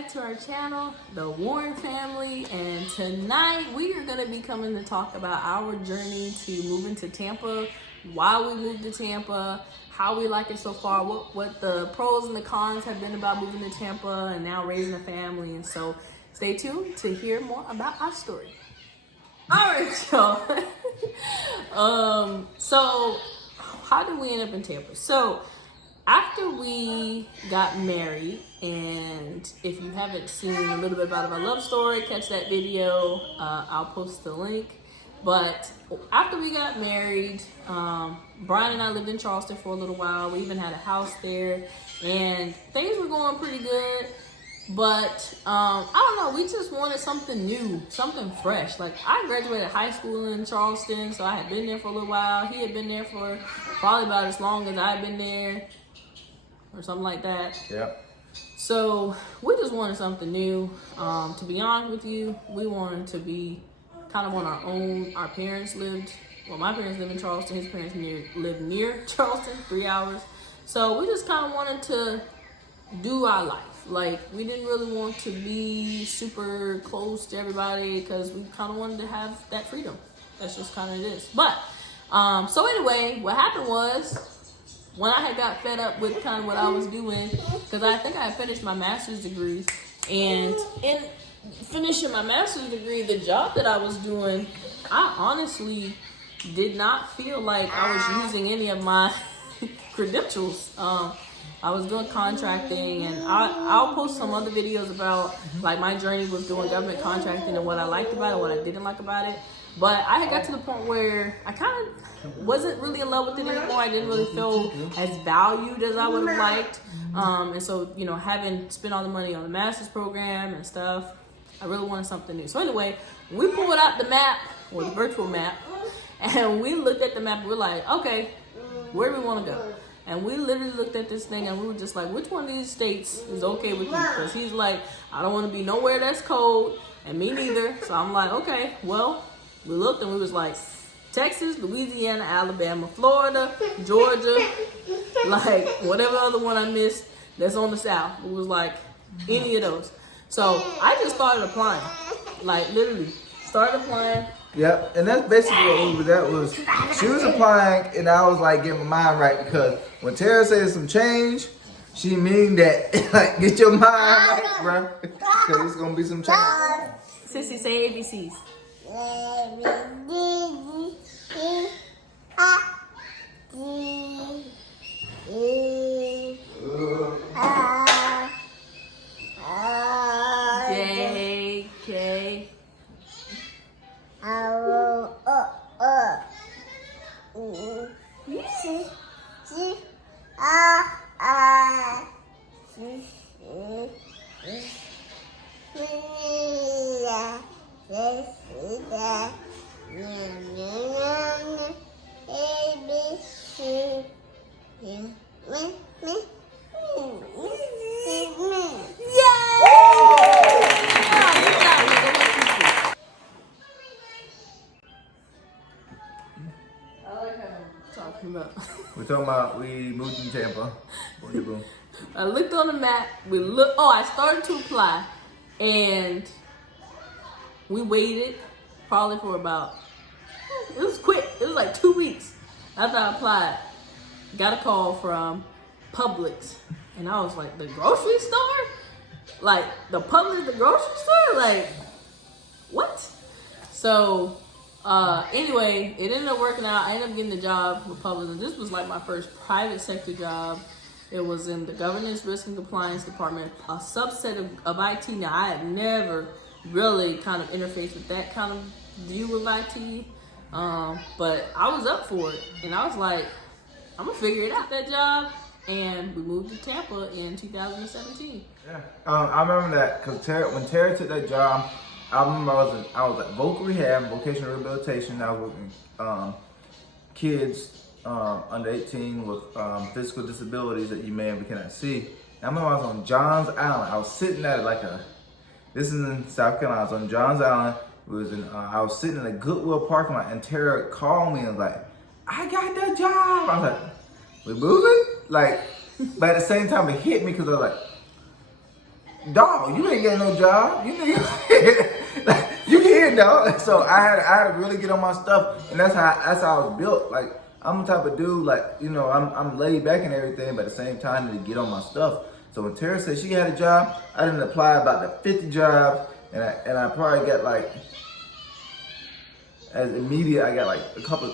back to our channel, the Warren family, and tonight we are going to be coming to talk about our journey to moving to Tampa, why we moved to Tampa, how we like it so far, what the pros and the cons have been about moving to Tampa and now raising a family. And so stay tuned to hear more about our story. All right, y'all. So how did we end up in Tampa? So after we got married, and if you haven't seen a little bit about our love story, catch that video. I'll post the link. But after we got married, Bryan and I lived in Charleston for a little while. We even had a house there, and things were going pretty good. But I don't know, we just wanted something new, something fresh. Like, I graduated high school in Charleston, so I had been there for a little while. He had been there for probably about as long as I had been there, or something like that. Yep. So we just wanted something new. To be honest with you, we wanted to be kind of on our own. Our parents lived, well, my parents live in Charleston. His parents lived near Charleston, 3 hours. So we just kind of wanted to do our life. Like, we didn't really want to be super close to everybody because we kind of wanted to have that freedom. That's just kind of it is. But, so anyway, what happened was, when I had got fed up with kind of what I was doing, because I think I had finished my master's degree, and in finishing my master's degree, the job that I was doing, I honestly did not feel like I was using any of my credentials. I was doing contracting, and I'll post some other videos about like my journey with doing government contracting and what I liked about it, what I didn't like about it. But I had got to the point where I kind of wasn't really in love with it anymore. I didn't really feel as valued as I would have liked. And so, you know, having spent all the money on the master's program and stuff, I really wanted something new. So anyway, we pulled out the map, or the virtual map, and we looked at the map and we're like, okay, where do we want to go? And we literally looked at this thing and we were just like, which one of these states is okay with you? Because he's like, I don't want to be nowhere that's cold, and me neither. So I'm like, okay, well, we looked and we was like, Texas, Louisiana, Alabama, Florida, Georgia, like whatever other one I missed that's on the south. It was like any of those. So I just started applying, like literally started applying. Yep, and that's basically what we was at. Was she was applying, and I was like getting my mind right, because when Tara says some change, she mean that like get your mind right, bro, because it's gonna be some change. Sissy, say ABCs. J, K. We're talking about we moved to Tampa. I looked on the map. I started to apply, and we waited probably for about, it was quick. It was like 2 weeks after I applied. Got a call from Publix, and I was like, the grocery store? Like, the Publix, the grocery store? Like, what? So, anyway, it ended up working out. I ended up getting the job with Publix, and this was like my first private sector job. It was in the governance, risk, and compliance department, a subset of IT. Now, I had never really kind of interfaced with that kind of view of IT, but I was up for it, and I was like, I'm gonna figure it out, that job. And we moved to Tampa in 2017. Yeah, I remember that because when Tara took that job, I remember I was at vocal rehab, vocational rehabilitation. I was working kids under 18 with physical disabilities that you may or cannot see. And I remember I was on Johns Island. I was sitting at this is in South Carolina. I was on Johns Island. I was sitting in a Goodwill parking lot, and Tara called me and was like, I got the job. I was like, we moving? Like, but at the same time, it hit me because I was like, dog, you ain't getting no job. You niggas, like, you here, dog. So I had to really get on my stuff, and that's how I was built. Like, I'm the type of dude, like, you know, I'm laid back and everything, but at the same time, to get on my stuff. So when Tara said she had a job, I didn't apply about the 50 jobs, and I probably got like, as immediate, I got like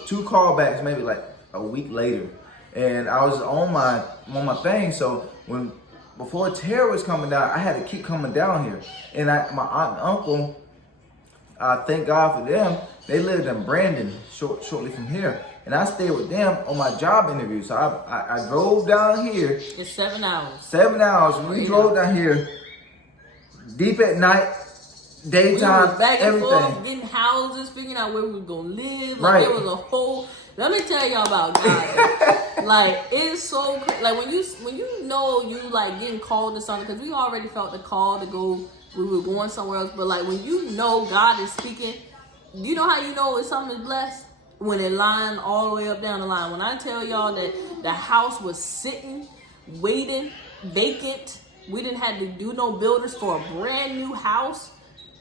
two callbacks, maybe like a week later, and I was on my thing. So before Tara was coming down, I had to keep coming down here, and my aunt and uncle, thank God for them, they lived in Brandon, shortly from here, and I stayed with them on my job interview. So I drove down here. It's 7 hours. 7 hours. We drove down here deep at night. Daytime, we were back and everything. forth, getting houses, figuring out where we were gonna live. Right. Like, there was a whole. Let me tell y'all about God. Like, it's so crazy. Like, when you know you like getting called to something, because we already felt the call to go. We were going somewhere else, but like when you know God is speaking, you know how you know if something is blessed? When it lined all the way up down the line. When I tell y'all that the house was sitting, waiting, vacant. We didn't have to do no builders for a brand new house.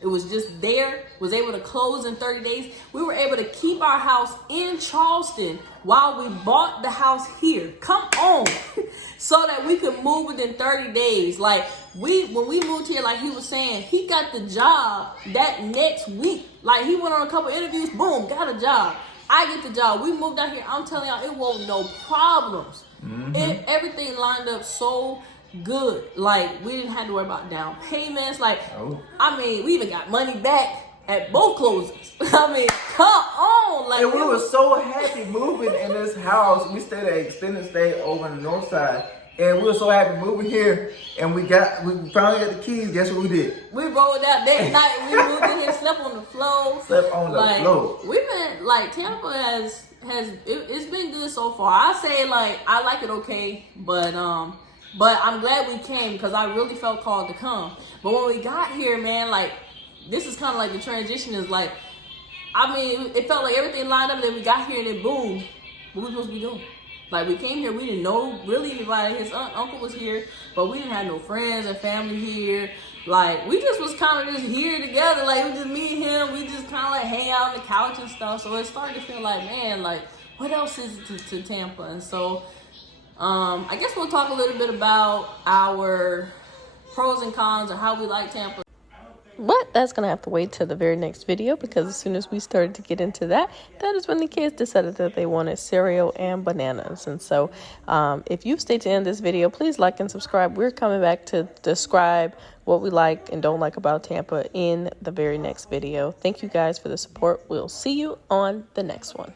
It was just there, was able to close in 30 days. We were able to keep our house in Charleston while we bought the house here. Come on. So that we could move within 30 days. Like, when we moved here, like he was saying, he got the job that next week. Like, he went on a couple interviews, boom, got a job. I get the job. We moved out here. I'm telling y'all, it wasn't no problems. Everything lined up so good. Like, we didn't have to worry about down payments. Like, I mean, we even got money back at both closings. I mean, come on. Like, and we were so happy moving in this house. We stayed at extended stay over on the north side, and we were so happy moving here. And we finally got the keys. Guess what we did? We rolled out that night. We moved in here, slept on the floor. Slept on the floor. We've been like, Tampa it's been good so far. I say, like, I like it okay, but I'm glad we came because I really felt called to come. But when we got here, man, like, this is kind of like the transition is like, I mean, it felt like everything lined up, and then we got here and then boom, what we supposed to be doing? Like, we came here, we didn't know really anybody. His uncle was here, but we didn't have no friends and family here. Like, we just was kind of just here together. Like, it was just me and him. We just kind of like hang out on the couch and stuff. So it started to feel like, man, like, what else is it to Tampa? And so, I guess we'll talk a little bit about our pros and cons of how we like Tampa. But that's going to have to wait till the very next video, because as soon as we started to get into that is when the kids decided that they wanted cereal and bananas. And so if you've stayed to the end of this video, please like and subscribe. We're coming back to describe what we like and don't like about Tampa in the very next video. Thank you guys for the support. We'll see you on the next one.